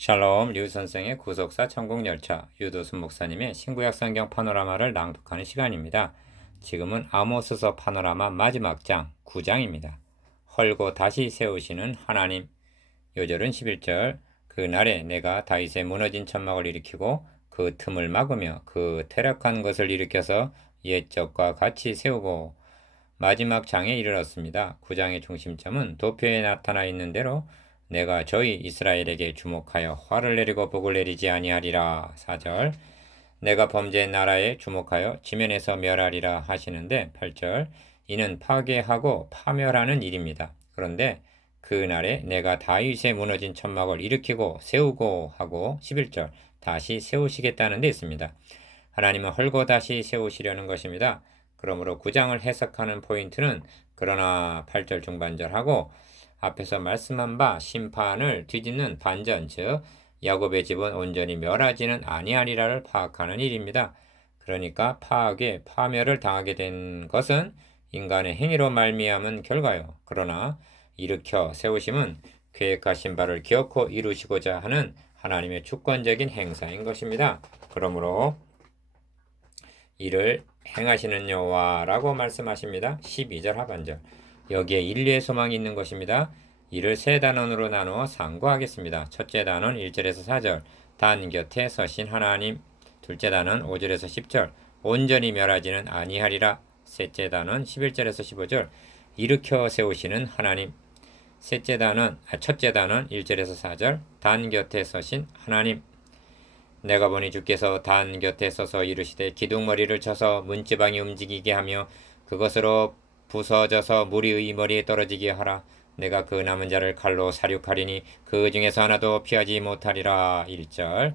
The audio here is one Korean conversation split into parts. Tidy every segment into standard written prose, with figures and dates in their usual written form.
샬롬 류선생의 구속사 천국열차 유도순 목사님의 신구약 성경 파노라마를 낭독하는 시간입니다. 지금은 아모스서 파노라마 마지막 장 9장입니다. 헐고 다시 세우시는 하나님. 요절은 11절. 그날에 내가 다윗의 무너진 천막을 일으키고 그 틈을 막으며 그 퇴락한 것을 일으켜서 옛적과 같이 세우고. 마지막 장에 이르렀습니다. 9장의 중심점은 도표에 나타나 있는 대로 내가 저희 이스라엘에게 주목하여 화를 내리고 복을 내리지 아니하리라. 4절. 내가 범죄한 나라에 주목하여 지면에서 멸하리라 하시는데 8절. 이는 파괴하고 파멸하는 일입니다. 그런데 그날에 내가 다윗의 무너진 천막을 일으키고 세우고 하고 11절. 다시 세우시겠다는 데 있습니다. 하나님은 헐고 다시 세우시려는 것입니다. 그러므로 9장을 해석하는 포인트는 그러나 8절 중반절하고 앞에서 말씀한 바 심판을 뒤집는 반전, 즉 야곱의 집은 온전히 멸하지는 아니하리라를 파악하는 일입니다. 그러니까 파악에 파멸을 당하게 된 것은 인간의 행위로 말미암은 결과요. 그러나 일으켜 세우심은 계획하신 바를 기어코 이루시고자 하는 하나님의 주권적인 행사인 것입니다. 그러므로 이를 행하시는 여호와라고 말씀하십니다. 12절 하반절. 여기에 인류의 소망이 있는 것입니다. 이를 세 단원으로 나누어 상고하겠습니다. 첫째 단원 1절에서 4절. 단 곁에 서신 하나님. 둘째 단원 5절에서 10절. 온전히 멸하지는 아니하리라. 셋째 단원 11절에서 15절. 일으켜 세우시는 하나님. 첫째 단원 1절에서 4절. 단 곁에 서신 하나님. 내가 보니 주께서 단 곁에 서서 이르시되 기둥머리를 쳐서 문지방이 움직이게 하며 그것으로 부서져서 물이 의머리에 떨어지게 하라. 내가 그 남은 자를 칼로 사륙하리니 그 중에서 하나도 피하지 못하리라. 1절.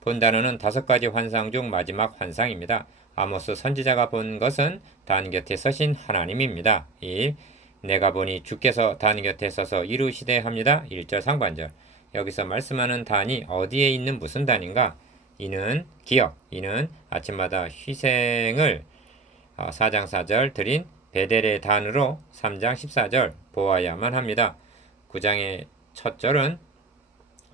본 단어는 5가지 환상 중 마지막 환상입니다. 아모스 선지자가 본 것은 단 곁에 서신 하나님입니다. 1. 내가 보니 주께서 단 곁에 서서 이루시되 합니다. 1절 상반절. 여기서 말씀하는 단이 어디에 있는 무슨 단인가? 이는 기억, 이는 아침마다 희생을 4장 4절 드린 베델의 단으로 3장 14절 보아야만 합니다. 9장의 첫 절은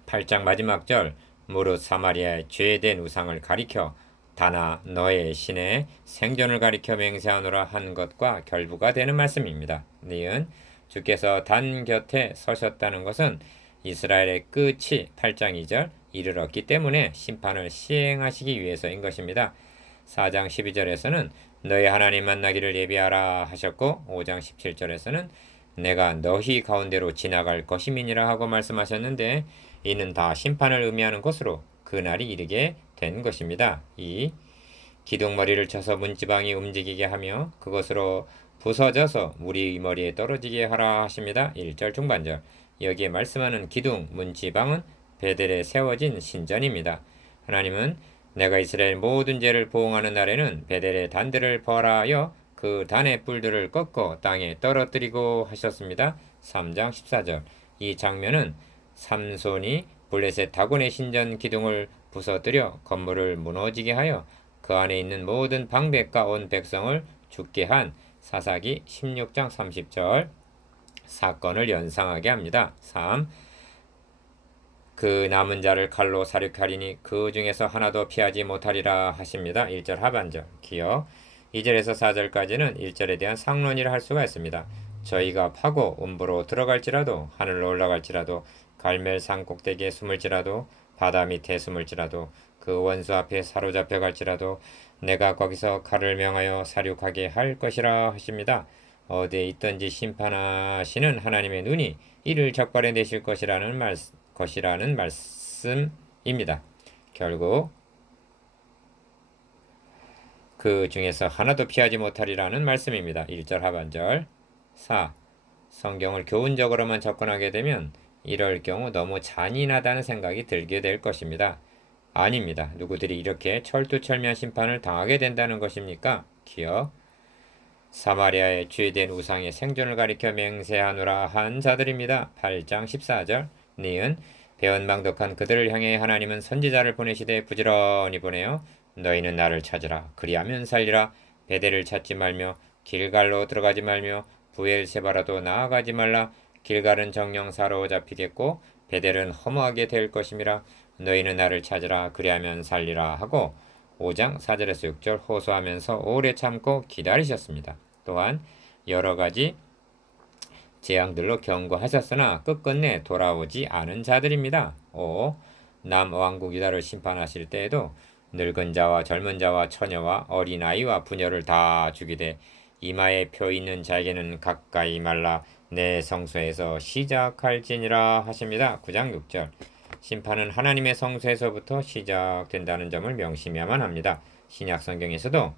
8장 마지막 절 무릇 사마리아의 죄된 우상을 가리켜 다나 너의 신의 생존을 가리켜 맹세하노라 한 것과 결부가 되는 말씀입니다. 니은 주께서 단 곁에 서셨다는 것은 이스라엘의 끝이 8장 2절 이르렀기 때문에 심판을 시행하시기 위해서인 것입니다. 4장 12절에서는 너희 하나님 만나기를 예비하라 하셨고 5장 17절에서는 내가 너희 가운데로 지나갈 것임이니라 하고 말씀하셨는데 이는 다 심판을 의미하는 것으로 그날이 이르게 된 것입니다. 이 기둥머리를 쳐서 문지방이 움직이게 하며 그것으로 부서져서 물이 머리에 떨어지게 하라 하십니다. 1절 중반절. 여기에 말씀하는 기둥, 문지방은 베델에 세워진 신전입니다. 하나님은 내가 이스라엘 모든 죄를 보응하는 날에는 베델의 단들을 벌하여 그 단의 뿔들을 꺾어 땅에 떨어뜨리고 하셨습니다. 3장 14절. 이 장면은 삼손이 블레셋 다곤의 신전 기둥을 부서뜨려 건물을 무너지게 하여 그 안에 있는 모든 방백과 온 백성을 죽게 한 사사기 16장 30절 사건을 연상하게 합니다. 3. 그 남은 자를 칼로 사륙하리니 그 중에서 하나도 피하지 못하리라 하십니다. 1절 하반절 기억. 2절에서 4절까지는 1절에 대한 상론이라 할 수가 있습니다. 저희가 파고 음부로 들어갈지라도 하늘로 올라갈지라도 갈멜산 꼭대기에 숨을지라도 바다 밑에 숨을지라도 그 원수 앞에 사로잡혀 갈지라도 내가 거기서 칼을 명하여 사륙하게 할 것이라 하십니다. 어디에 있든지 심판하시는 하나님의 눈이 이를 적발해 내실 것이라는 말씀입니다. 결국 그 중에서 하나도 피하지 못하리라는 말씀입니다. 1절 하반절. 4. 성경을 교훈적으로만 접근하게 되면 이럴 경우 너무 잔인하다는 생각이 들게 될 것입니다. 아닙니다. 누구들이 이렇게 철두철미한 심판을 당하게 된다는 것입니까? 기억. 사마리아의 죄된 우상의 생존을 가리켜 맹세하노라 한 자들입니다. 8장 14절. 니은 배은망덕한 그들을 향해 하나님은 선지자를 보내시되 부지런히 보내요. 너희는 나를 찾으라. 그리하면 살리라. 베델을 찾지 말며 길갈로 들어가지 말며 부엘세바라도 나아가지 말라. 길갈은 정령 사로잡히겠고 베델은 허무하게 될 것임이라. 너희는 나를 찾으라 그리하면 살리라 하고 5장 4절에서 6절 호소하면서 오래 참고 기다리셨습니다. 또한 여러 가지 재앙들로 경고하셨으나 끝끝내 돌아오지 않은 자들입니다. 5. 남왕국 유다를 심판하실 때에도 늙은 자와 젊은 자와 처녀와 어린아이와 부녀를 다 죽이되 이마에 표 있는 자에게는 가까이 말라 내 성소에서 시작할지니라 하십니다. 9장 6절. 심판은 하나님의 성소에서부터 시작된다는 점을 명심해야만 합니다. 신약 성경에서도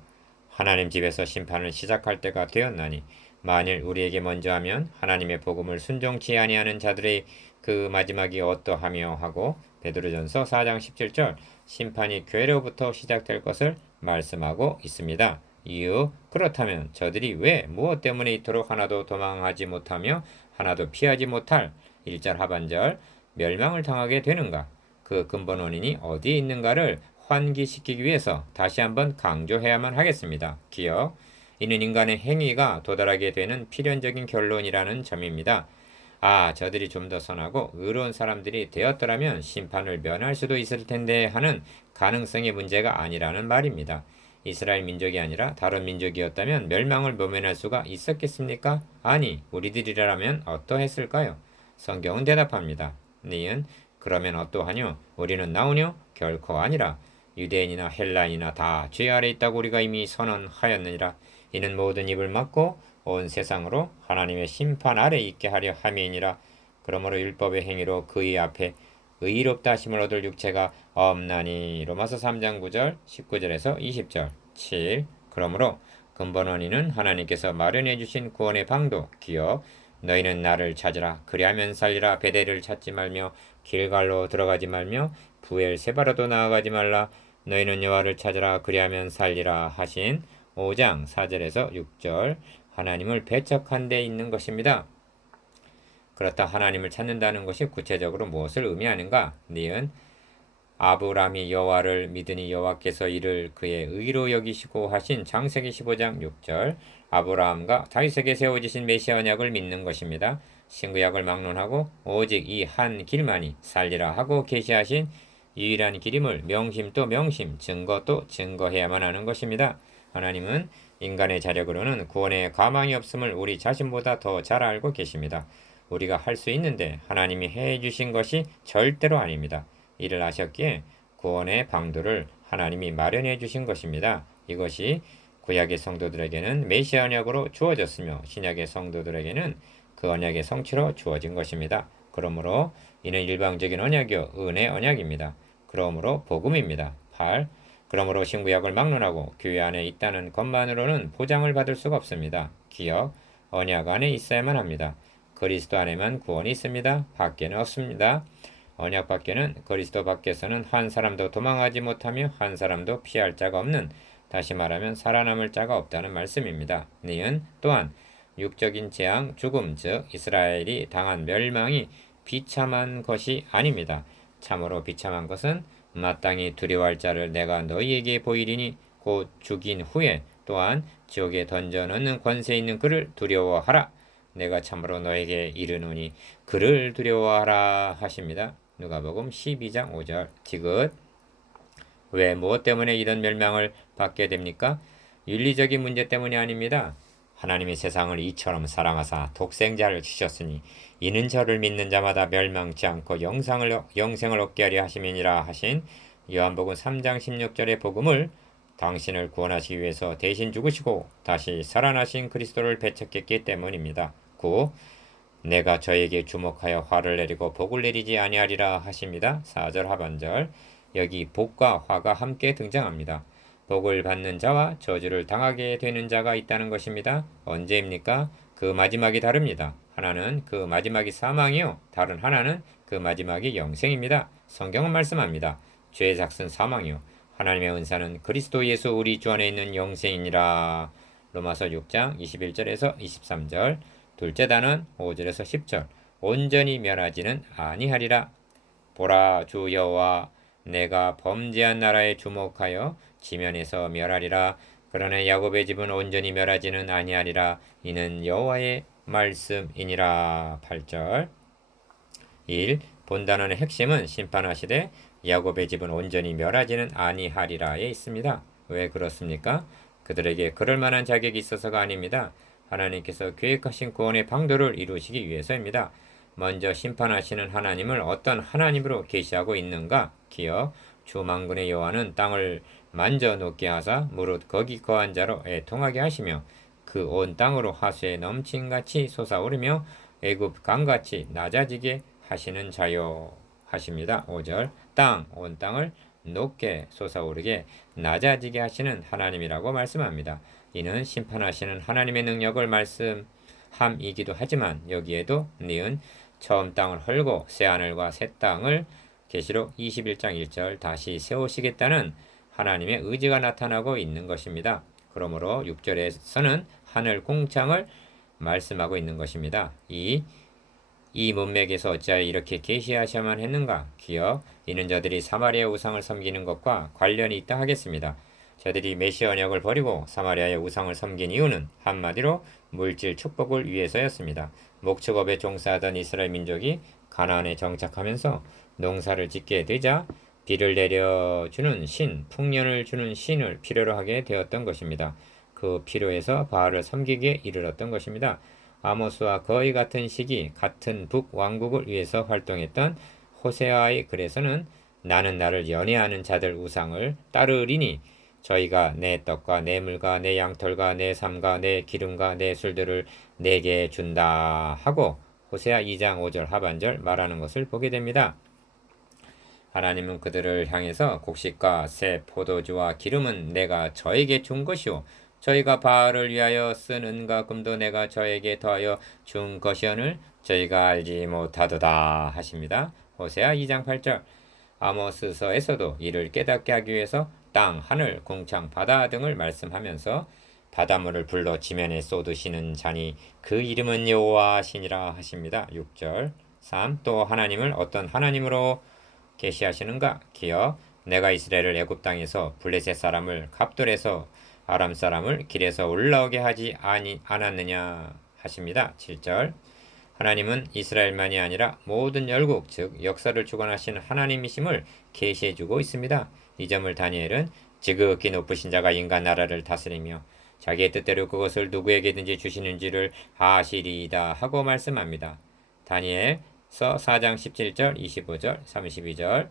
하나님 집에서 심판을 시작할 때가 되었나니 만일 우리에게 먼저 하면 하나님의 복음을 순종치 아니하는 자들의 그 마지막이 어떠하며 하고 베드로전서 4장 17절 심판이 교회로부터 시작될 것을 말씀하고 있습니다. 이유 그렇다면 저들이 왜 무엇 때문에 이토록 하나도 도망하지 못하며 하나도 피하지 못할 1절 하반절 멸망을 당하게 되는가? 그 근본 원인이 어디에 있는가를 환기시키기 위해서 다시 한번 강조해야만 하겠습니다. 기억. 이는 인간의 행위가 도달하게 되는 필연적인 결론이라는 점입니다. 아, 저들이 좀 더 선하고 의로운 사람들이 되었더라면 심판을 면할 수도 있을 텐데 하는 가능성의 문제가 아니라는 말입니다. 이스라엘 민족이 아니라 다른 민족이었다면 멸망을 모면할 수가 있었겠습니까? 아니, 우리들이라면 어떠했을까요? 성경은 대답합니다. 니은 그러면 어떠하뇨? 우리는 나오뇨? 결코 아니라 유대인이나 헬라인이나 다 죄 아래 있다고 우리가 이미 선언하였느니라. 이는 모든 입을 막고 온 세상으로 하나님의 심판 아래 있게 하려 함이니라. 그러므로 율법의 행위로 그의 앞에 의롭다 하심을 얻을 육체가 없나니. 로마서 3장 9절 19절에서 20절 7. 그러므로 근본 원인은 하나님께서 마련해 주신 구원의 방도 기억 너희는 나를 찾으라 그리하면 살리라. 베델을 찾지 말며 길갈로 들어가지 말며 부엘세바로도 나아가지 말라. 너희는 여호와를 찾으라 그리하면 살리라 하신 5장 4절에서 6절 하나님을 배척한 데 있는 것입니다. 그렇다 하나님을 찾는다는 것이 구체적으로 무엇을 의미하는가? 니은 아브라함이 여호와를 믿으니 여호와께서 이를 그의 의로 여기시고 하신 창세기 15장 6절 아브라함과 다윗에게 세워지신 메시아 언약을 믿는 것입니다. 신구약을 막론하고 오직 이 한 길만이 살리라 하고 계시하신 유일한 길임을 명심 또 명심, 증거 또 증거해야만 하는 것입니다. 하나님은 인간의 자력으로는 구원에 가망이 없음을 우리 자신보다 더 잘 알고 계십니다. 우리가 할 수 있는데 하나님이 해주신 것이 절대로 아닙니다. 이를 아셨기에 구원의 방도를 하나님이 마련해 주신 것입니다. 이것이 구약의 성도들에게는 메시아 언약으로 주어졌으며 신약의 성도들에게는 그 언약의 성취로 주어진 것입니다. 그러므로 이는 일방적인 언약이요 은혜 언약입니다. 그러므로 복음입니다. 8. 그러므로 신구약을 막론하고 교회 안에 있다는 것만으로는 보장을 받을 수가 없습니다. 기억, 언약 안에 있어야만 합니다. 그리스도 안에만 구원이 있습니다. 밖에는 없습니다. 언약 밖에는 그리스도 밖에서는 한 사람도 도망하지 못하며 한 사람도 피할 자가 없는 다시 말하면 살아남을 자가 없다는 말씀입니다. 니은 또한 육적인 재앙, 죽음 즉 이스라엘이 당한 멸망이 비참한 것이 아닙니다. 참으로 비참한 것은 마땅히 두려워할 자를 내가 너희에게 보이리니 곧 죽인 후에 또한 지옥에 던져 넣는 권세 있는 그를 두려워하라. 내가 참으로 너에게 이르노니 그를 두려워하라 하십니다. 누가복음 12장 5절 디귿 왜 무엇 때문에 이런 멸망을 받게 됩니까? 윤리적인 문제 때문이 아닙니다. 하나님이 세상을 이처럼 사랑하사 독생자를 주셨으니 이는 저를 믿는 자마다 멸망치 않고 영생을 얻게 하려 하심이니라 하신 요한복음 3장 16절의 복음을 당신을 구원하시기 위해서 대신 죽으시고 다시 살아나신 그리스도를 배척했기 때문입니다. 9. 내가 저에게 주목하여 화를 내리고 복을 내리지 아니하리라 하십니다. 4절 하반절 여기 복과 화가 함께 등장합니다. 복을 받는 자와 저주를 당하게 되는 자가 있다는 것입니다. 언제입니까? 그 마지막이 다릅니다. 하나는 그 마지막이 사망이요 다른 하나는 그 마지막이 영생입니다. 성경은 말씀합니다. 죄의 삭은 사망이요 하나님의 은사는 그리스도 예수 우리 주 안에 있는 영생이니라. 로마서 6장 21절에서 23절 둘째 단은 5절에서 10절 온전히 멸하지는 아니하리라. 보라 주 여호와 내가 범죄한 나라에 주목하여 지면에서 멸하리라. 그러나 야곱의 집은 온전히 멸하지는 아니하리라. 이는 여호와의 말씀이니라. 8절 1. 본단원의 핵심은 심판하시되 야곱의 집은 온전히 멸하지는 아니하리라에 있습니다. 왜 그렇습니까? 그들에게 그럴 만한 자격이 있어서가 아닙니다. 하나님께서 계획하신 구원의 방도를 이루시기 위해서입니다. 먼저 심판하시는 하나님을 어떤 하나님으로 계시하고 있는가? 기어 주 만군의 여호와는 땅을 만져 놓게 하사 무릇 거기 거한 자로 애통하게 하시며 그 온 땅으로 하수에 넘친같이 솟아오르며 애굽 강같이 낮아지게 하시는 자요 하십니다. 5절 온 땅을 높게 솟아오르게 낮아지게 하시는 하나님이라고 말씀합니다. 이는 심판하시는 하나님의 능력을 말씀함이기도 하지만 여기에도 니은 처음 땅을 헐고 새 하늘과 새 땅을 계시록 21장 1절 다시 세우시겠다는 하나님의 의지가 나타나고 있는 것입니다. 그러므로 6절에서는 하늘 공창을 말씀하고 있는 것입니다. 이 문맥에서 어찌하여 이렇게 계시하셔야만 했는가? 기어 이는 저들이 사마리아 우상을 섬기는 것과 관련이 있다 하겠습니다. 저들이 메시아 언약을 버리고 사마리아의 우상을 섬긴 이유는 한마디로 물질 축복을 위해서였습니다. 목축업에 종사하던 이스라엘 민족이 가나안에 정착하면서 농사를 짓게 되자 비를 내려주는 신, 풍년을 주는 신을 필요로 하게 되었던 것입니다. 그 필요에서 바알을 섬기기에 이르렀던 것입니다. 아모스와 거의 같은 시기 같은 북왕국을 위해서 활동했던 호세아의 글에서는 나는 나를 연애하는 자들 우상을 따르리니 저희가 내 떡과 내 물과 내 양털과 내 삶과 내 기름과 내 술들을 내게 준다 하고 호세아 2장 5절 하반절 말하는 것을 보게 됩니다. 하나님은 그들을 향해서 곡식과 새 포도주와 기름은 내가 저에게 준 것이요 저희가 바알을 위하여 쓴 은과 금도 내가 저에게 더하여 준 것이오늘 저희가 알지 못하도다 하십니다. 호세아 2장 8절 아모스서에서도 이를 깨닫게 하기 위해서 땅, 하늘, 공창, 바다 등을 말씀하면서 바닷물을 불러 지면에 쏟으시는 자니 그 이름은 여호와시니라 하십니다. 6절 3. 또 하나님을 어떤 하나님으로 계시하시는가? 기어 내가 이스라엘을 애굽 땅에서 블레셋 사람을 갑돌에서 아람 사람을 길에서 올라오게 하지 않았느냐 하십니다. 7절 하나님은 이스라엘만이 아니라 모든 열국 즉 역사를 주관하시는 하나님이심을 계시해주고 있습니다. 이 점을 다니엘은 지극히 높으신 자가 인간 나라를 다스리며 자기의 뜻대로 그것을 누구에게든지 주시는지를 아시리이다 하고 말씀합니다. 다니엘서 4장 17절 25절 32절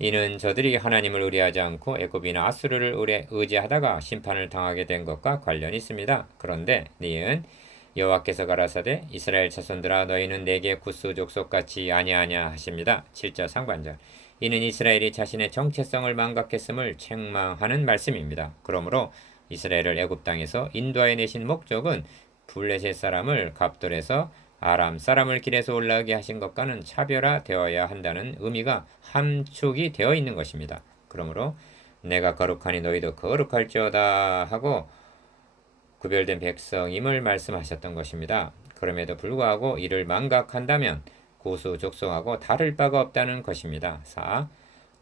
이는 저들이 하나님을 의뢰하지 않고 애굽이나 아수르를 의지하다가 심판을 당하게 된 것과 관련이 있습니다. 그런데 니은 여호와께서 가라사대 이스라엘 자손들아 너희는 내게 구스 족속같이 아니하냐 하십니다. 7절 상반절 이는 이스라엘이 자신의 정체성을 망각했음을 책망하는 말씀입니다. 그러므로 이스라엘을 애굽 땅에서 인도하여 내신 목적은 블레셋 사람을 갑돌에서 아람 사람을 길에서 올라오게 하신 것과는 차별화되어야 한다는 의미가 함축이 되어 있는 것입니다. 그러므로 내가 거룩하니 너희도 거룩할지어다 하고 구별된 백성임을 말씀하셨던 것입니다. 그럼에도 불구하고 이를 망각한다면 고수 족속하고 다를 바가 없다는 것입니다. 4.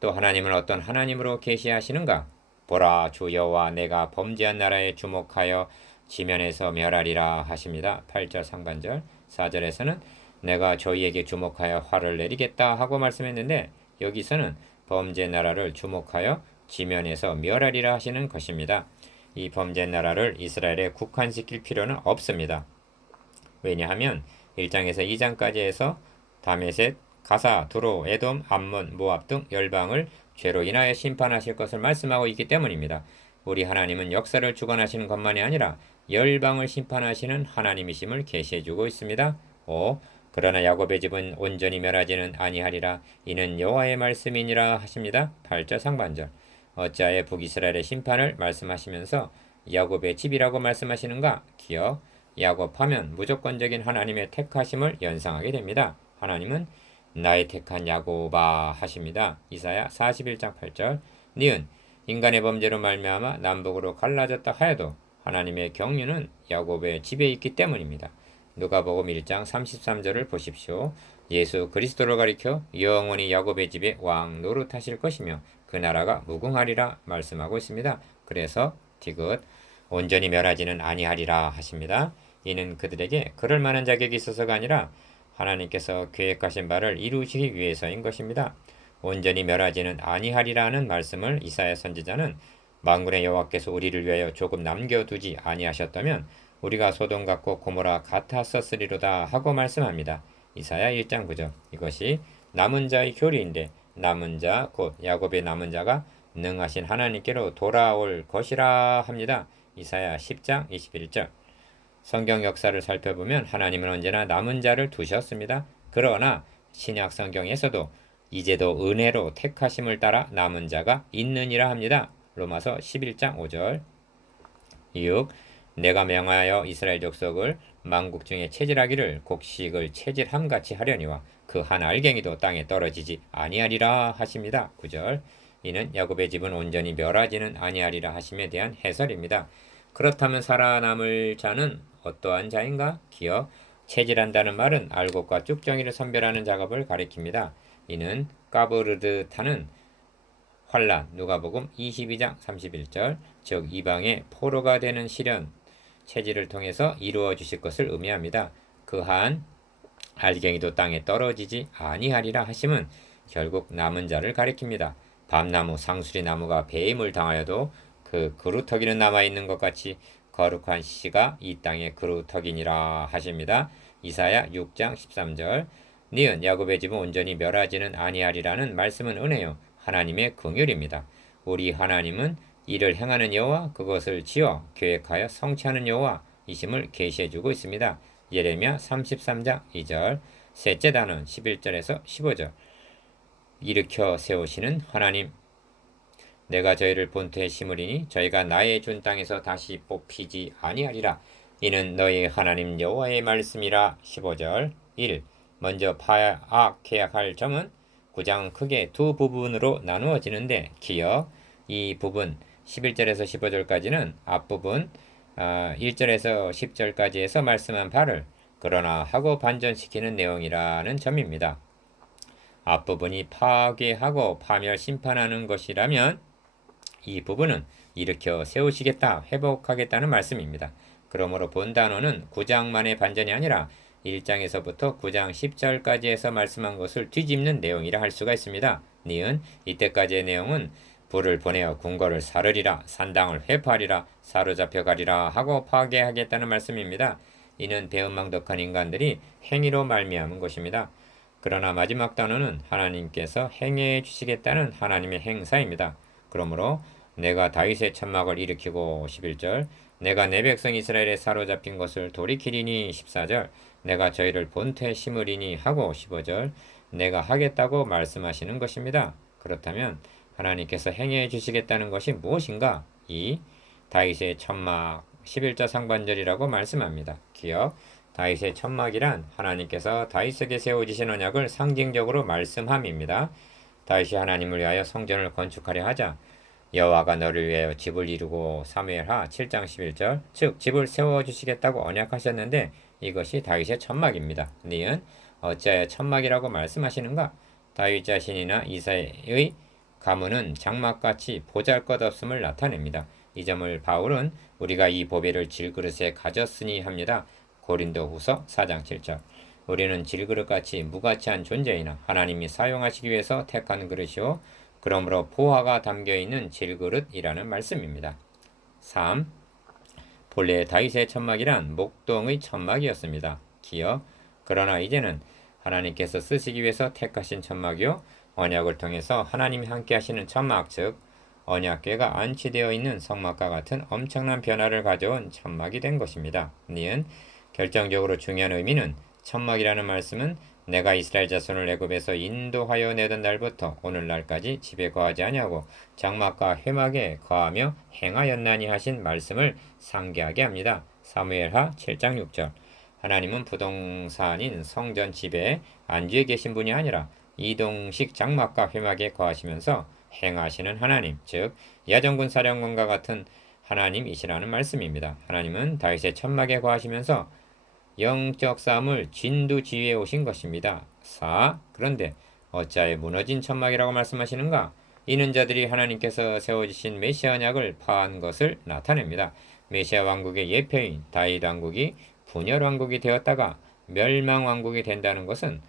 또 하나님을 어떤 하나님으로 계시하시는가? 보라 주 여호와 내가 범죄한 나라에 주목하여 지면에서 멸하리라 하십니다. 8절 상반절 4절에서는 내가 저희에게 주목하여 화를 내리겠다 하고 말씀했는데 여기서는 범죄 나라를 주목하여 지면에서 멸하리라 하시는 것입니다. 이 범죄 나라를 이스라엘에 국한시킬 필요는 없습니다. 왜냐하면 1장에서 2장까지 해서 다메셋, 가사, 두로, 에돔, 암몬, 모압 등 열방을 죄로 인하여 심판하실 것을 말씀하고 있기 때문입니다. 우리 하나님은 역사를 주관하시는 것만이 아니라 열방을 심판하시는 하나님이심을 계시해주고 있습니다. 5. 그러나 야곱의 집은 온전히 멸하지는 아니하리라 이는 여호와의 말씀이니라 하십니다. 8절 상반절 어찌하여 북이스라엘의 심판을 말씀하시면서 야곱의 집이라고 말씀하시는가? 기억 야곱하면 무조건적인 하나님의 택하심을 연상하게 됩니다. 하나님은 나의 택한 야곱아 하십니다. 이사야 41장 8절 니은 인간의 범죄로 말미암아 남북으로 갈라졌다 하여도 하나님의 경륜은 야곱의 집에 있기 때문입니다. 누가복음 1장 33절을 보십시오. 예수 그리스도를 가리켜 영원히 야곱의 집에 왕 노릇하실 것이며 그 나라가 무궁하리라 말씀하고 있습니다. 그래서 디귿 온전히 멸하지는 아니하리라 하십니다. 이는 그들에게 그럴 만한 자격이 있어서가 아니라 하나님께서 계획하신 바를 이루시기 위해서인 것입니다. 온전히 멸하지는 아니하리라는 말씀을 이사야 선지자는 만군의 여호와께서 우리를 위하여 조금 남겨두지 아니하셨다면 우리가 소돔 같고 고모라 같았었으리로다 하고 말씀합니다. 이사야 1장 9절. 이것이 남은 자의 교리인데 남은 자 곧 야곱의 남은 자가 능하신 하나님께로 돌아올 것이라 합니다. 이사야 10장 21절. 성경 역사를 살펴보면 하나님은 언제나 남은 자를 두셨습니다. 그러나 신약 성경에서도 이제도 은혜로 택하심을 따라 남은 자가 있느니라 합니다. 로마서 11장 5절. 6. 내가 명하여 이스라엘 족속을 만국 중에 체질하기를 곡식을 체질함같이 하려니와 그 한 알갱이도 땅에 떨어지지 아니하리라 하십니다. 9절. 이는 야곱의 집은 온전히 멸하지는 아니하리라 하심에 대한 해설입니다. 그렇다면 살아남을 자는 어떠한 자인가? 기억. 체질한다는 말은 알곡과 쭉정이를 선별하는 작업을 가리킵니다. 이는 까부르드 타는 환란, 누가복음 22장 31절, 즉 이방의 포로가 되는 시련, 체질을 통해서 이루어 주실 것을 의미합니다. 그한 알갱이도 땅에 떨어지지 아니하리라 하심은 결국 남은 자를 가리킵니다. 밤나무, 상수리 나무가 배임을 당하여도 그 그루터기는 남아있는 것 같이 거룩한 씨가 이 땅에 그루터기니라 하십니다. 이사야 6장 13절. 니은 야곱의 집은 온전히 멸하지는 아니하리라는 말씀은 은혜요 하나님의 긍휼입니다. 우리 하나님은 이를 행하는 여호와, 그것을 지어 계획하여 성취하는 여호와 이심을 계시해주고 있습니다. 예레미야 33장 2절. 셋째 단원 11절에서 15절. 일으켜 세우시는 하나님. 내가 저희를 본토에 심으리니 저희가 나의 준 땅에서 다시 뽑히지 아니하리라. 이는 너희 하나님 여호와의 말씀이라. 15절. 1. 먼저 파악해야 할 점은 9장 크게 두 부분으로 나누어지는데 기억. 이 부분 11절에서 15절까지는 앞부분 1절에서 10절까지에서 말씀한 바를 그러나 하고 반전시키는 내용이라는 점입니다. 앞부분이 파괴하고 파멸 심판하는 것이라면 이 부분은 일으켜 세우시겠다, 회복하겠다는 말씀입니다. 그러므로 본 단어는 9장만의 반전이 아니라 1장에서부터 9장 10절까지에서 말씀한 것을 뒤집는 내용이라 할 수가 있습니다. 니은 이때까지의 내용은 불을 보내어 궁궐을 사르리라, 산당을 회파하리라, 사로잡혀 가리라 하고 파괴하겠다는 말씀입니다. 이는 배은망덕한 인간들이 행위로 말미암은 것입니다. 그러나 마지막 단어는 하나님께서 행해 주시겠다는 하나님의 행사입니다. 그러므로 내가 다윗의 천막을 일으키고 11절, 내가 내 백성 이스라엘에 사로잡힌 것을 돌이키리니 14절, 내가 저희를 본토에 심으리니 하고 15절, 내가 하겠다고 말씀하시는 것입니다. 그렇다면 하나님께서 행해 주시겠다는 것이 무엇인가? 이 다윗의 천막 11절 상반절이라고 말씀합니다. 기억. 다윗의 천막이란 하나님께서 다윗에게 세워지신 언약을 상징적으로 말씀함입니다. 다윗이 하나님을 위하여 성전을 건축하려 하자 여호와가 너를 위하여 집을 이루고 사무엘하 7장 11절 즉 집을 세워주시겠다고 언약하셨는데 이것이 다윗의 천막입니다. 니은 어찌하여 천막이라고 말씀하시는가? 다윗 자신이나 이사의 가문은 장막같이 보잘것없음을 나타냅니다. 이 점을 바울은 우리가 이 보배를 질그릇에 가졌으니 합니다. 고린도후서 4장 7절. 우리는 질그릇같이 무가치한 존재이나 하나님이 사용하시기 위해서 택한 그릇이요 그러므로 보화가 담겨있는 질그릇이라는 말씀입니다. 3. 본래 다윗의 천막이란 목동의 천막이었습니다. 기억. 그러나 이제는 하나님께서 쓰시기 위해서 택하신 천막이요 언약을 통해서 하나님이 함께 하시는 천막 즉 언약궤가 안치되어 있는 성막과 같은 엄청난 변화를 가져온 천막이 된 것입니다. 니은 결정적으로 중요한 의미는 천막이라는 말씀은 내가 이스라엘 자손을 애굽에서 인도하여 내던 날부터 오늘날까지 집에 거하지 아니하고 장막과 회막에 거하며 행하였나니 하신 말씀을 상기하게 합니다. 사무엘하 7장 6절. 하나님은 부동산인 성전 집에 안주해 계신 분이 아니라 이동식 장막과 회막에 거하시면서 행하시는 하나님, 즉 야전군 사령관과 같은 하나님이시라는 말씀입니다. 하나님은 다윗의 천막에 거하시면서 영적 싸움을 진두지휘해 오신 것입니다. 4. 그런데 어찌하여 무너진 천막이라고 말씀하시는가? 이는 자들이 하나님께서 세워주신 메시아 언약을 파한 것을 나타냅니다. 메시아 왕국의 예표인 다윗 왕국이 분열 왕국이 되었다가 멸망 왕국이 된다는 것은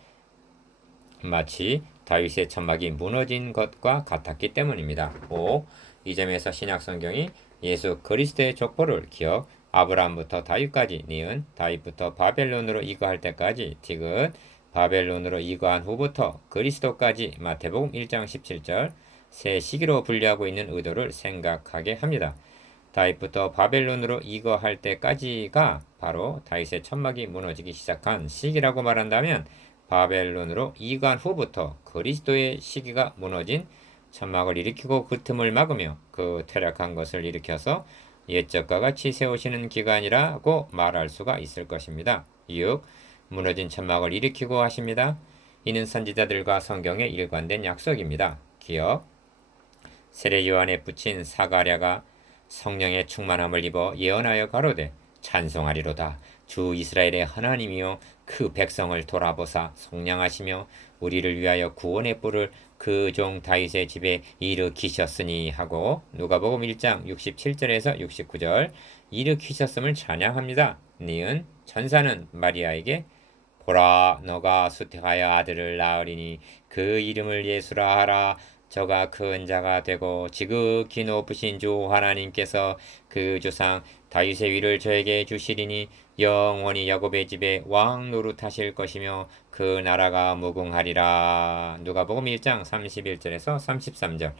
마치 다윗의 천막이 무너진 것과 같았기 때문입니다. 5. 이 점에서 신약성경이 예수 그리스도의 족보를 기억, 아브라함부터 다윗까지 니은, 다윗부터 바벨론으로 이거할 때까지 디귿, 바벨론으로 이거한 후부터 그리스도까지 마태복음 1장 17절 세 시기로 분류하고 있는 의도를 생각하게 합니다. 다윗부터 바벨론으로 이거할 때까지가 바로 다윗의 천막이 무너지기 시작한 시기라고 말한다면 바벨론으로 이관 후부터 그리스도의 시기가 무너진 천막을 일으키고 그 틈을 막으며 그 퇴락한 것을 일으켜서 옛적과 같이 세우시는 기간이라고 말할 수가 있을 것입니다. 6. 무너진 천막을 일으키고 하십니다. 이는 선지자들과 성경에 일관된 약속입니다. 기억. 세례 요한에 붙인 사가랴가 성령의 충만함을 입어 예언하여 가로되 찬송하리로다. 주 이스라엘의 하나님이여 그 백성을 돌아보사 속량하시며 우리를 위하여 구원의 뿔을 그 종 다윗의 집에 일으키셨으니 하고 누가복음 1장 67절에서 69절 일으키셨음을 찬양합니다. 니은 천사는 마리아에게 보라 너가 수태하여 아들을 낳으리니 그 이름을 예수라 하라. 저가 큰 자가 되고 지극히 높으신 주 하나님께서 그 주상 다윗의 위를 저에게 주시리니 영원히 야곱의 집에 왕 노릇하실 것이며 그 나라가 무궁하리라. 누가복음 1장 31절에서 33절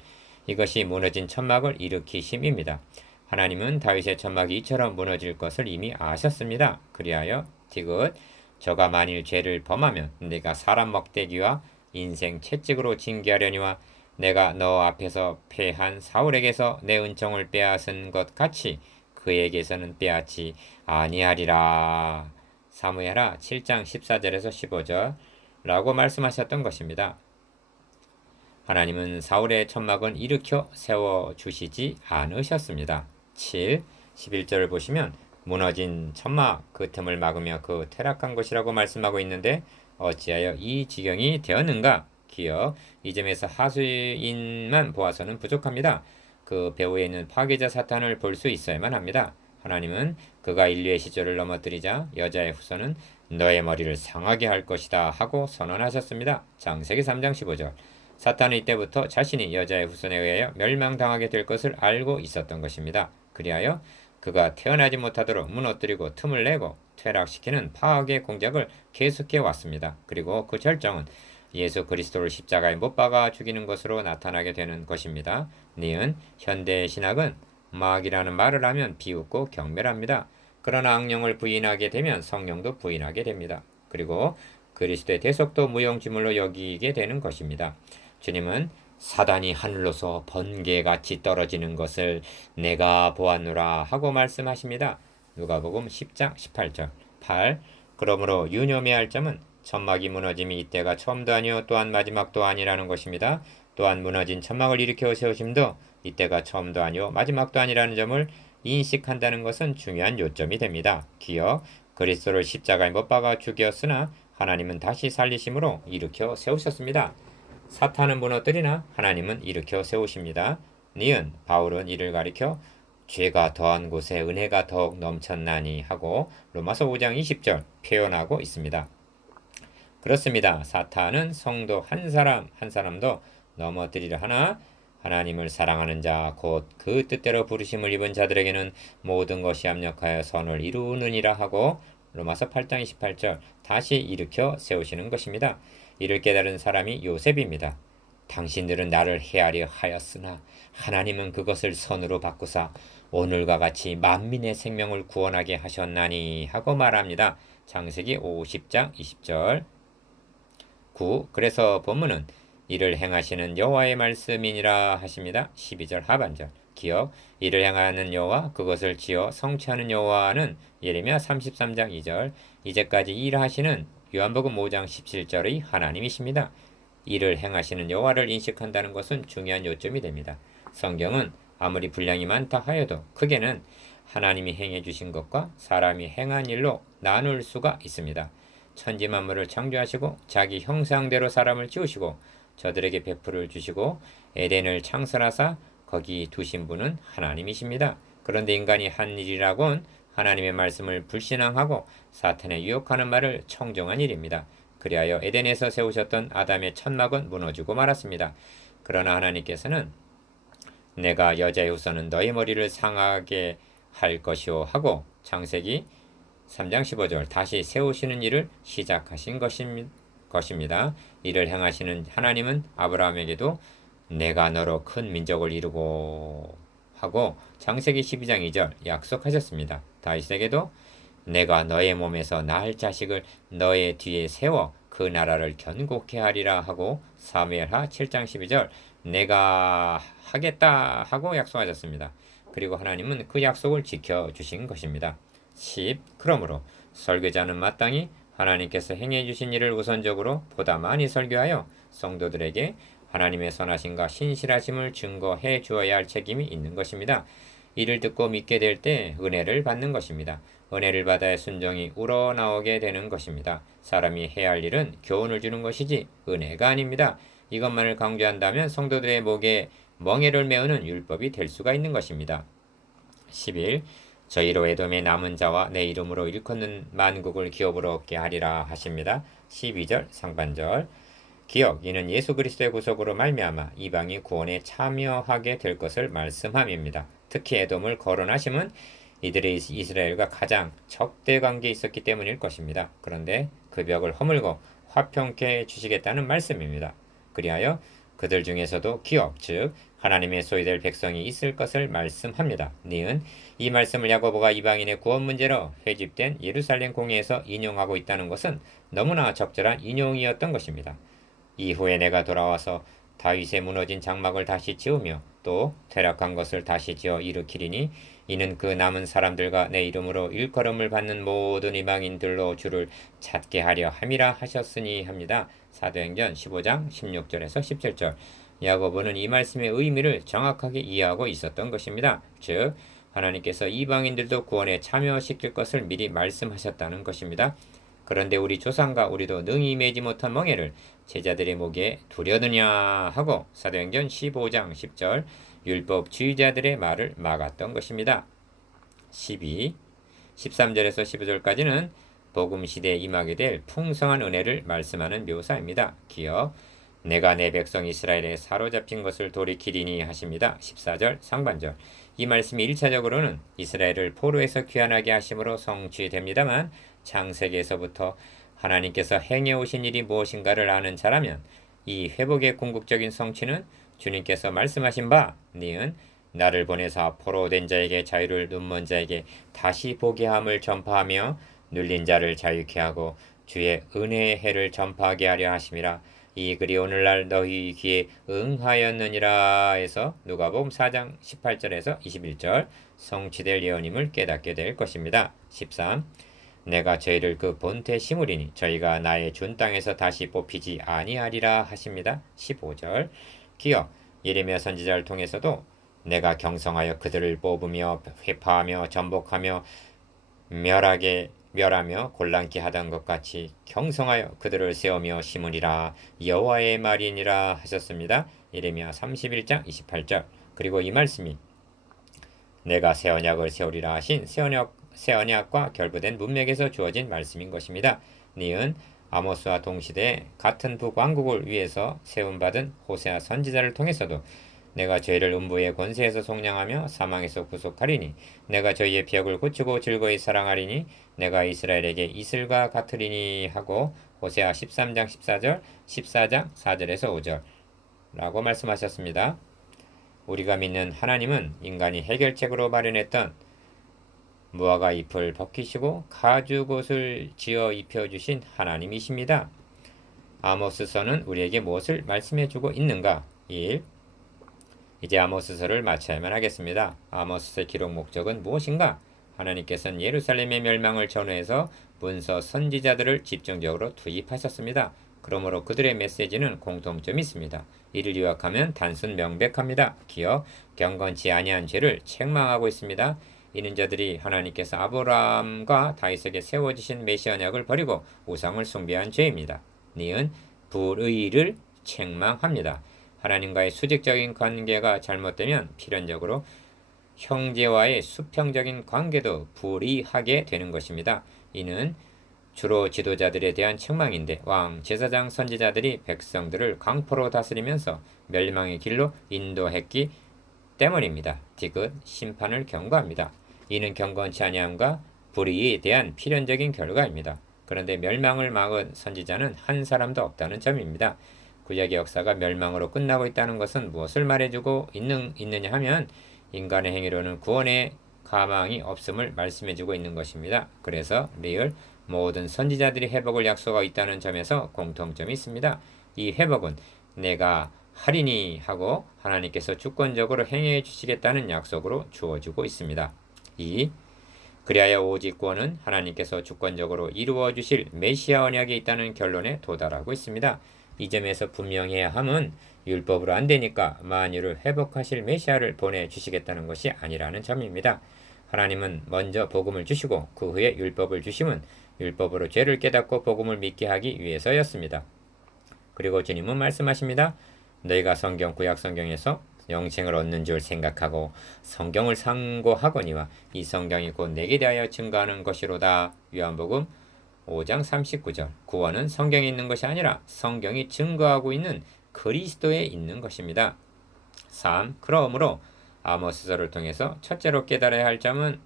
이것이 무너진 천막을 일으키심입니다. 하나님은 다윗의 천막이 이처럼 무너질 것을 이미 아셨습니다. 그리하여 디귿 저가 만일 죄를 범하면 내가 사람 먹대기와 인생 채찍으로 징계하려니와 내가 너 앞에서 패한 사울에게서 내 은총을 빼앗은 것 같이 그에게서는 빼앗지 아니하리라. 사무엘하 7장 14절에서 15절 라고 말씀하셨던 것입니다. 하나님은 사울의 천막은 일으켜 세워주시지 않으셨습니다. 7. 11절을 보시면 무너진 천막 그 틈을 막으며 그 퇴락한 것이라고 말씀하고 있는데 어찌하여 이 지경이 되었는가? 기억. 이 점에서 하수인만 보아서는 부족합니다. 그 배후에 있는 파괴자 사탄을 볼 수 있어야만 합니다. 하나님은 그가 인류의 시절을 넘어뜨리자 여자의 후손은 너의 머리를 상하게 할 것이다 하고 선언하셨습니다. 창세기 3장 15절 사탄은 이때부터 자신이 여자의 후손에 의하여 멸망당하게 될 것을 알고 있었던 것입니다. 그리하여 그가 태어나지 못하도록 무너뜨리고 틈을 내고 퇴락시키는 파괴 공작을 계속해 왔습니다. 그리고 그 절정은 예수 그리스도를 십자가에 못 박아 죽이는 것으로 나타나게 되는 것입니다. 니은 현대 신학은 마귀라는 말을 하면 비웃고 경멸합니다. 그러나 악령을 부인하게 되면 성령도 부인하게 됩니다. 그리고 그리스도의 대속도 무용지물로 여기게 되는 것입니다. 주님은 사단이 하늘로서 번개같이 떨어지는 것을 내가 보았노라 하고 말씀하십니다. 누가복음 10장 18절 8. 그러므로 유념해야 할 점은 천막이 무너짐이 이때가 처음도 아니요 또한 마지막도 아니라는 것입니다. 또한 무너진 천막을 일으켜 세우심도 이때가 처음도 아니요 마지막도 아니라는 점을 인식한다는 것은 중요한 요점이 됩니다. 기억 그리스도를 십자가에 못 박아 죽였으나 하나님은 다시 살리심으로 일으켜 세우셨습니다. 사탄은 무너뜨리나 하나님은 일으켜 세우십니다. 니은 바울은 이를 가리켜 죄가 더한 곳에 은혜가 더욱 넘쳤나니 하고 로마서 5장 20절 표현하고 있습니다. 그렇습니다. 사탄은 성도 한 사람 한 사람도 넘어뜨리려 하나 하나님을 사랑하는 자 곧 그 뜻대로 부르심을 입은 자들에게는 모든 것이 합력하여 선을 이루느니라 하고 로마서 8장 28절 다시 일으켜 세우시는 것입니다. 이를 깨달은 사람이 요셉입니다. 당신들은 나를 해하려 하였으나 하나님은 그것을 선으로 바꾸사 오늘과 같이 만민의 생명을 구원하게 하셨나니 하고 말합니다. 창세기 50장 20절 9. 그래서 본문은 이를 행하시는 여호와의 말씀이니라 하십니다. 12절 하반절 기억 이를 행하는 여호와 그것을 지어 성취하는 여호와는 예레미야 33장 2절 이제까지 일하시는 요한복음 5장 17절의 하나님이십니다. 이를 행하시는 여호와를 인식한다는 것은 중요한 요점이 됩니다. 성경은 아무리 분량이 많다 하여도 크게는 하나님이 행해 주신 것과 사람이 행한 일로 나눌 수가 있습니다. 천지 만물을 창조하시고 자기 형상대로 사람을 지으시고 저들에게 배풀을 주시고 에덴을 창설하사 거기 두신 분은 하나님이십니다. 그런데 인간이 한 일이라곤 하나님의 말씀을 불신앙하고 사탄에 유혹하는 말을 청정한 일입니다. 그리하여 에덴에서 세우셨던 아담의 천막은 무너지고 말았습니다. 그러나 하나님께서는 내가 여자의 후손은 너희 머리를 상하게 할 것이요 하고 창세기 3장 15절 다시 세우시는 일을 시작하신 것입니다. 이를 행하시는 하나님은 아브라함에게도 내가 너로 큰 민족을 이루고 하고 창세기 12장 2절 약속하셨습니다. 다윗에게도 내가 너의 몸에서 낳을 자식을 너의 뒤에 세워 그 나라를 견고케 하리라 하고 사무엘하 7장 12절 내가 하겠다 하고 약속하셨습니다. 그리고 하나님은 그 약속을 지켜주신 것입니다. 10. 그러므로 설교자는 마땅히 하나님께서 행해 주신 일을 우선적으로 보다 많이 설교하여 성도들에게 하나님의 선하심과 신실하심을 증거해 주어야 할 책임이 있는 것입니다. 이를 듣고 믿게 될 때 은혜를 받는 것입니다. 은혜를 받아야 순종이 우러나오게 되는 것입니다. 사람이 해야 할 일은 교훈을 주는 것이지 은혜가 아닙니다. 이것만을 강조한다면 성도들의 목에 멍에를 메우는 율법이 될 수가 있는 것입니다. 11. 저희로 에돔의 남은 자와 내 이름으로 일컫는 만국을 기업으로 얻게 하리라 하십니다. 12절 상반절 기업 이는 예수 그리스도의 구속으로 말미암아 이방이 구원에 참여하게 될 것을 말씀함입니다. 특히 에돔을 거론하심은 이들이 이스라엘과 가장 적대 관계에 있었기 때문일 것입니다. 그런데 그 벽을 허물고 화평케 주시겠다는 말씀입니다. 그리하여 그들 중에서도 기업 즉 하나님의 소유될 백성이 있을 것을 말씀합니다. 니은 이 말씀을 야고보가 이방인의 구원 문제로 회집된 예루살렘 공회에서 인용하고 있다는 것은 너무나 적절한 인용이었던 것입니다. 이후에 내가 돌아와서 다윗의 무너진 장막을 다시 지으며 또 퇴락한 것을 다시 지어 일으키리니 이는 그 남은 사람들과 내 이름으로 일컬음을 받는 모든 이방인들로 주를 찾게 하려 함이라 하셨으니 합니다. 사도행전 15장 16절에서 17절 야고보는 이 말씀의 의미를 정확하게 이해하고 있었던 것입니다. 즉 하나님께서 이방인들도 구원에 참여시킬 것을 미리 말씀하셨다는 것입니다. 그런데 우리 조상과 우리도 능히 매지 못한 멍에를 제자들의 목에 두려느냐 하고 사도행전 15장 10절 율법주의자들의 말을 막았던 것입니다. 12. 13절에서 15절까지는 복음 시대에 임하게 될 풍성한 은혜를 말씀하는 묘사입니다. 기억 내가 내 백성 이스라엘에 사로잡힌 것을 돌이키리니 하십니다. 14절 상반절 이 말씀이 1차적으로는 이스라엘을 포로에서 귀환하게 하심으로 성취됩니다만 창세기에서부터 하나님께서 행해 오신 일이 무엇인가를 아는 자라면 이 회복의 궁극적인 성취는 주님께서 말씀하신 바 니은 나를 보내사 포로된 자에게 자유를 눈먼 자에게 다시 보게 함을 전파하며 눌린 자를 자유케 하고 주의 은혜의 해를 전파하게 하려 하심이라. 이 글이 오늘날 너희 귀에 응하였느니라 해서 누가복음 4장 18절에서 21절 성취될 예언임을 깨닫게 될 것입니다. 13. 내가 저희를 그 본태에 심으리니 저희가 나의 준 땅에서 다시 뽑히지 아니하리라 하십니다. 15절 기억 예레미야 선지자를 통해서도 내가 경성하여 그들을 뽑으며 회파하며 전복하며 멸하며 곤란케 하던 것 같이 경성하여 그들을 세우며 심으리라 여호와의 말이니라 하셨습니다. 예레미야 31장 28절 그리고 이 말씀이 내가 새 언약을 세우리라 하신 새 언약과 결부된 문맥에서 주어진 말씀인 것입니다. 니은 아모스와 동시대에 같은 북왕국을 위해서 세움받은 호세아 선지자를 통해서도 내가 저희를 음부의 권세에서 속량하며 사망에서 구속하리니 내가 저희의 벽을 고치고 즐거이 사랑하리니 내가 이스라엘에게 이슬과 같으리니 하고 호세아 13장 14절 14장 4절에서 5절 라고 말씀하셨습니다. 우리가 믿는 하나님은 인간이 해결책으로 마련했던 무화과 잎을 벗기시고 가죽옷을 지어 입혀주신 하나님이십니다. 아모스서는 우리에게 무엇을 말씀해주고 있는가? 1. 이제 아모스서를 마쳐야만 하겠습니다. 아모스서의 기록 목적은 무엇인가? 하나님께서는 예루살렘의 멸망을 전후해서 문서 선지자들을 집중적으로 투입하셨습니다. 그러므로 그들의 메시지는 공통점이 있습니다. 이를 요약하면 단순 명백합니다. 기억, 경건치 아니한 죄를 책망하고 있습니다. 이는 저들이 하나님께서 아브라함과 다윗에게 세워주신 메시아 언약을 버리고 우상을 숭배한 죄입니다. 니은 불의를 책망합니다. 하나님과의 수직적인 관계가 잘못되면 필연적으로 형제와의 수평적인 관계도 불이하게 되는 것입니다. 이는 주로 지도자들에 대한 책망인데 왕, 제사장, 선지자들이 백성들을 강포로 다스리면서 멸망의 길로 인도했기 때문입니다. 디귿 심판을 경고합니다. 이는 경건치 아니함과 불의에 대한 필연적인 결과입니다. 그런데 멸망을 막은 선지자는 한 사람도 없다는 점입니다. 구약의 역사가 멸망으로 끝나고 있다는 것은 무엇을 말해주고 있느냐 하면 인간의 행위로는 구원의 가망이 없음을 말씀해주고 있는 것입니다. 그래서 리을 모든 선지자들이 회복을 약속하고 있다는 점에서 공통점이 있습니다. 이 회복은 내가 하리니 하고 하나님께서 주권적으로 행해 주시겠다는 약속으로 주어지고 있습니다. 2. 그리하여 오직 구원은 하나님께서 주권적으로 이루어 주실 메시아 언약에 있다는 결론에 도달하고 있습니다. 이 점에서 분명해야 함은 율법으로 안 되니까 만유를 회복하실 메시아를 보내주시겠다는 것이 아니라는 점입니다. 하나님은 먼저 복음을 주시고 그 후에 율법을 주심은 율법으로 죄를 깨닫고 복음을 믿게 하기 위해서였습니다. 그리고 주님은 말씀하십니다. 너희가 구약 성경에서 영생을 얻는 줄 생각하고 성경을 상고하거니와 이 성경이 곧 내게 대하여 증거하는 것이로다. 요한복음 5장 39절. 구원은 성경에 있는 것이 아니라 성경이 증거하고 있는 그리스도에 있는 것입니다. 3. 그러므로 아모스서를 통해서 첫째로 깨달아야 할 점은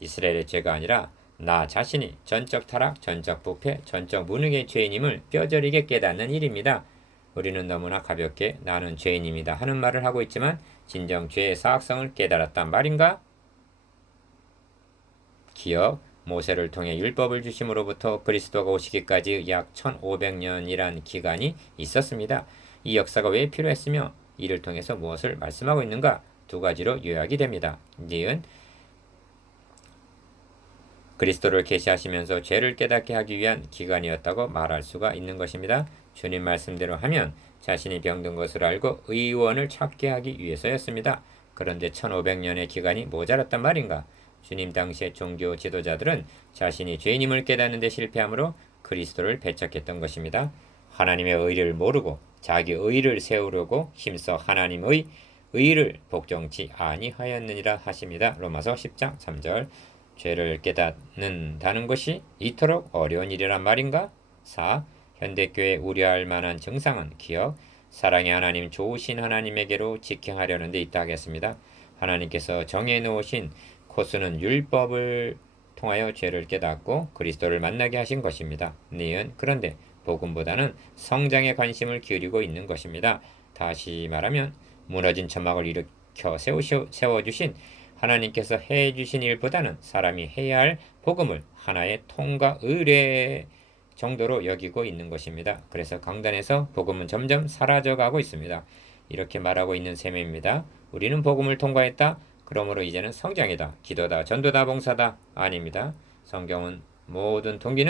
이스라엘의 죄가 아니라 나 자신이 전적 타락, 전적 부패, 전적 무능의 죄인임을 뼈저리게 깨닫는 일입니다. 우리는 너무나 가볍게 나는 죄인입니다 하는 말을 하고 있지만 진정 죄의 사악성을 깨달았단 말인가? 기억, 모세를 통해 율법을 주심으로부터 그리스도가 오시기까지 약 1500년이란 기간이 있었습니다. 이 역사가 왜 필요했으며 이를 통해서 무엇을 말씀하고 있는가? 두 가지로 요약이 됩니다. 니은 그리스도를 계시하시면서 죄를 깨닫게 하기 위한 기간이었다고 말할 수가 있는 것입니다. 주님 말씀대로 하면 자신이 병든 것을 알고 의원을 찾게 하기 위해서였습니다. 그런데 1500년의 기간이 모자랐단 말인가? 주님 당시의 종교 지도자들은 자신이 죄인임을 깨닫는 데 실패함으로 그리스도를 배척했던 것입니다. 하나님의 의를 모르고 자기 의를 세우려고 힘써 하나님의 의를 복종치 아니하였느니라 하십니다. 로마서 10장 3절. 죄를 깨닫는다는 것이 이토록 어려운 일이란 말인가? 4. 현대교회 우려할 만한 증상은 기억, 사랑의 하나님 좋으신 하나님에게로 직행하려는 데 있다 하겠습니다. 하나님께서 정해놓으신 코스는 율법을 통하여 죄를 깨닫고 그리스도를 만나게 하신 것입니다. 니은 그런데 복음보다는 성장에 관심을 기울이고 있는 것입니다. 다시 말하면 무너진 천막을 일으켜 세워주신 하나님께서 해주신 일보다는 사람이 해야 할 복음을 하나의 통과 의뢰 정도로 여기고 있는 것입니다. 그래서 강단에서 복음은 점점 사라져가고 있습니다. 이렇게 말하고 있는 셈입니다. 우리는 복음을 통과했다. 그러므로 이제는 성장이다. 기도다. 전도다. 봉사다. 아닙니다. 성경은 모든 동기는